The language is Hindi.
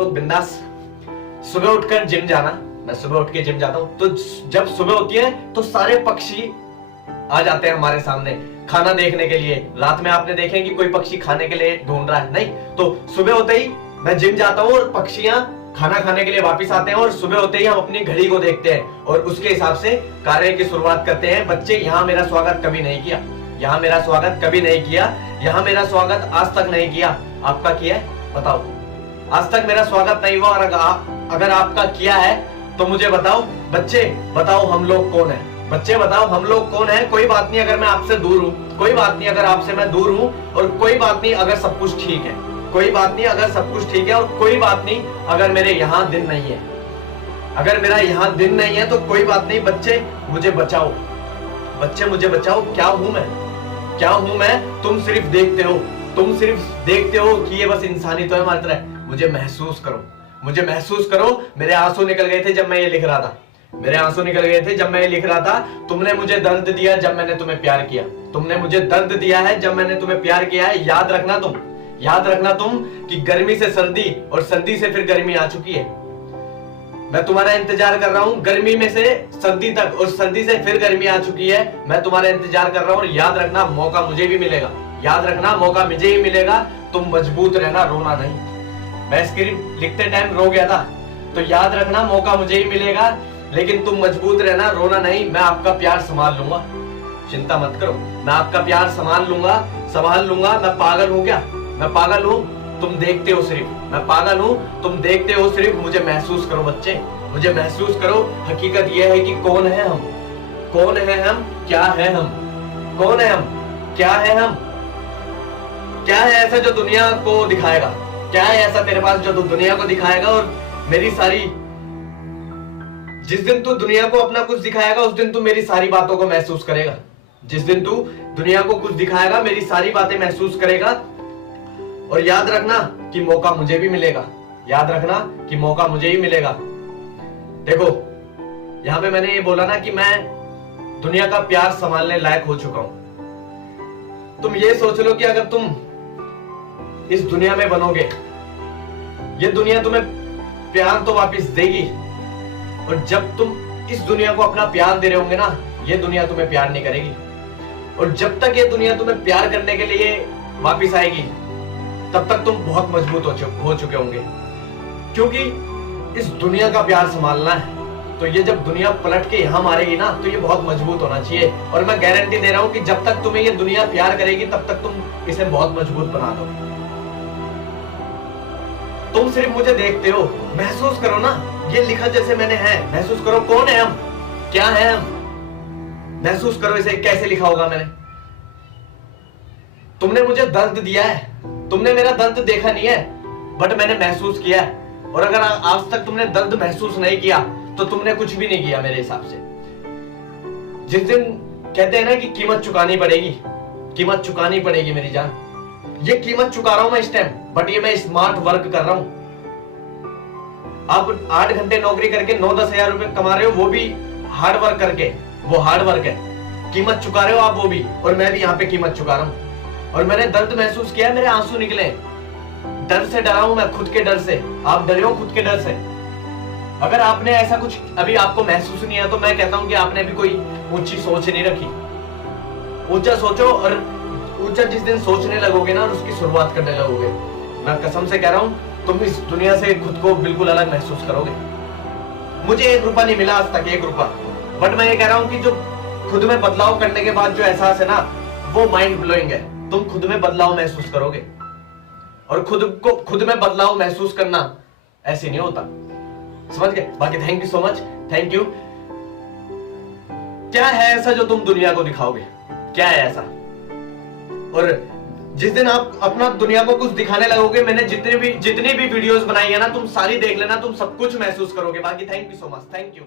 लोग बिंदास सुबह उठकर जिम जाना। मैं सुबह उठ के जिम जाता हूँ, तो जब सुबह होती है तो सारे पक्षी आ जाते हैं हमारे सामने खाना देखने के लिए। रात में आपने देखे कि कोई पक्षी खाने के लिए ढूंढ रहा है, नहीं। तो सुबह होते ही मैं जिम जाता हूँ और पक्षियां खाना खाने के लिए वापस आते हैं, और सुबह होते ही हम अपनी घड़ी को देखते हैं और उसके हिसाब से कार्य की शुरुआत करते हैं। बच्चे, यहाँ मेरा स्वागत कभी नहीं किया, यहाँ मेरा स्वागत कभी नहीं किया, यहाँ मेरा स्वागत आज तक नहीं किया। आपका किया है? बताओ। आज तक मेरा स्वागत नहीं हुआ, और अगर आपका किया है तो मुझे बताओ। बच्चे बताओ हम लोग कौन है? बच्चे बताओ हम लोग कौन है? कोई बात नहीं अगर मैं आपसे दूर हूँ, कोई बात नहीं अगर आपसे मैं दूर हूँ, और कोई बात नहीं अगर सब कुछ ठीक है, कोई बात नहीं अगर सब कुछ ठीक है, और कोई बात नहीं अगर मेरे यहाँ दिन नहीं है। अगर मेरा यहाँ दिन नहीं है तो कोई बात नहीं। बच्चे मुझे बचाओ, बच्चे मुझे बचाओ। क्या हूं मैं? क्या हूं मैं? तुम सिर्फ देखते हो, तुम सिर्फ देखते हो कि ये बस इंसानी तो है हमारी तरह। मुझे महसूस करो, मुझे महसूस करो। मेरे आंसू निकल गए थे जब मैं ये लिख रहा था, मेरे आंसू निकल गए थे जब मैं ये लिख रहा था। तुमने मुझे दर्द दिया जब मैंने तुम्हें प्यार किया, तुमने मुझे दर्द दिया है जब मैंने तुम्हें प्यार किया है। याद रखना तुम, याद रखना तुम कि गर्मी से सर्दी और सर्दी से फिर गर्मी आ चुकी है। मैं तुम्हारा इंतजार कर रहा हूं, गर्मी में से सर्दी तक, और सर्दी से फिर गर्मी आ चुकी है। मैं तुम्हारा इंतजार कर रहा हूं, और याद रखना मौका मुझे भी मिलेगा, याद रखना मौका मुझे ही मिलेगा। तुम मजबूत रहना, रोना नहीं। मैं स्क्रिप्ट लिखते टाइम रो गया था, तो याद रखना मौका मुझे ही मिलेगा, लेकिन तुम मजबूत रहना, रोना नहीं। मैं आपका प्यार संभाल लूंगा, चिंता मत करो। मैं आपका प्यार संभाल लूंगा, संभाल लूंगा। मैं पागल हूं क्या? मैं पागल हूं? तुम देखते हो सिर्फ। मैं पागल हूं, तुम देखते हो सिर्फ। मुझे महसूस करो बच्चे, मुझे महसूस करो। हकीकत यह है कि कौन है हम, कौन है हम, क्या है हम, कौन है हम, क्या है हम। क्या है ऐसा जो दुनिया को दिखाएगा? क्या है ऐसा तेरे पास जो तू दुनिया को दिखाएगा? और मेरी सारी, जिस दिन तू दुनिया को अपना कुछ दिखाएगा उस दिन तू मेरी सारी बातों को महसूस करेगा। जिस दिन तू दुनिया को कुछ दिखाएगा मेरी सारी बातें महसूस करेगा। और याद रखना कि मौका मुझे भी मिलेगा, याद रखना कि मौका मुझे ही मिलेगा। देखो, यहां पे मैंने ये बोला ना कि मैं दुनिया का प्यार संभालने लायक हो चुका हूं। तुम ये सोच लो कि अगर तुम इस दुनिया में बनोगे, ये दुनिया तुम्हें प्यार तो वापस देगी, और जब तुम इस दुनिया को अपना प्यार दे रहे होंगे ना, ये दुनिया तुम्हें प्यार नहीं करेगी। और जब तक ये दुनिया तुम्हें प्यार करने के लिए वापस आएगी, तब तक तुम बहुत मजबूत हो चुके होंगे। क्योंकि इस दुनिया का प्यार संभालना है, तो ये जब दुनिया पलट के यहां मारेगी ना, तो ये बहुत मजबूत होना चाहिए। और मैं गारंटी दे रहा हूं कि जब तक तुम्हें ये दुनिया प्यार करेगी तब तक तुम इसे बहुत मजबूत बना दो। तुम सिर्फ मुझे देखते हो, महसूस करो ना, ये लिखा जैसे मैंने है, महसूस करो कौन है हम, क्या है हम, महसूस करो इसे कैसे लिखा होगा मैंने। तुमने मुझे दर्द दिया है, तुमने मेरा दर्द देखा नहीं है, बट मैंने महसूस किया है। और अगर आज तक तुमने दर्द महसूस नहीं किया तो तुमने कुछ भी नहीं किया मेरे हिसाब से। जिस दिन कहते हैं ना कि कीमत चुकानी पड़ेगी, कीमत चुकानी पड़ेगी मेरी जान, ये कीमत चुका रहा हूं मैं इस टाइम, बट ये मैं स्मार्ट वर्क कर रहा हूं। आप 8 घंटे नौकरी करके 9-10 हजार रुपए कमा रहे हो, वो भी हार्ड वर्क करके, वो हार्ड वर्क है। कीमत चुका रहे हो आप, वो भी, और मैं भी यहाँ पे कीमत चुका रहा हूं। और मैंने दर्द महसूस किया, मेरे आंसू निकले। डर से डरा हूं मैं, खुद के डर से। आप डरे हो खुद के डर से। अगर आपने ऐसा कुछ अभी आपको महसूस नहीं है तो मैं कहता हूं कि आपने अभी कोई ऊंची सोच नहीं रखी। ऊंचा सोचो, और ऊंचा जिस दिन सोचने लगोगे ना और उसकी शुरुआत करने लगोगे, मैं कसम से कह रहा हूं तुम इस दुनिया से खुद को बिल्कुल अलग महसूस करोगे। मुझे 1 रुपया नहीं मिला आज तक, 1 रुपया, बट मैं ये कह रहा हूं कि जो खुद में बदलाव करने के बाद जो एहसास है ना, वो माइंड ब्लोइंग है। तुम खुद में बदलाव महसूस करोगे, और खुद में बदलाव महसूस करना ऐसे नहीं होता, समझ गए? बाकी thank you so much, thank you. क्या है ऐसा जो तुम दुनिया को दिखाओगे? क्या है ऐसा? और जिस दिन आप अपना दुनिया को कुछ दिखाने लगोगे, मैंने जितनी भी वीडियोस बनाई है ना, तुम सारी देख लेना, तुम सब कुछ महसूस करोगे। बाकी thank you so much, thank you.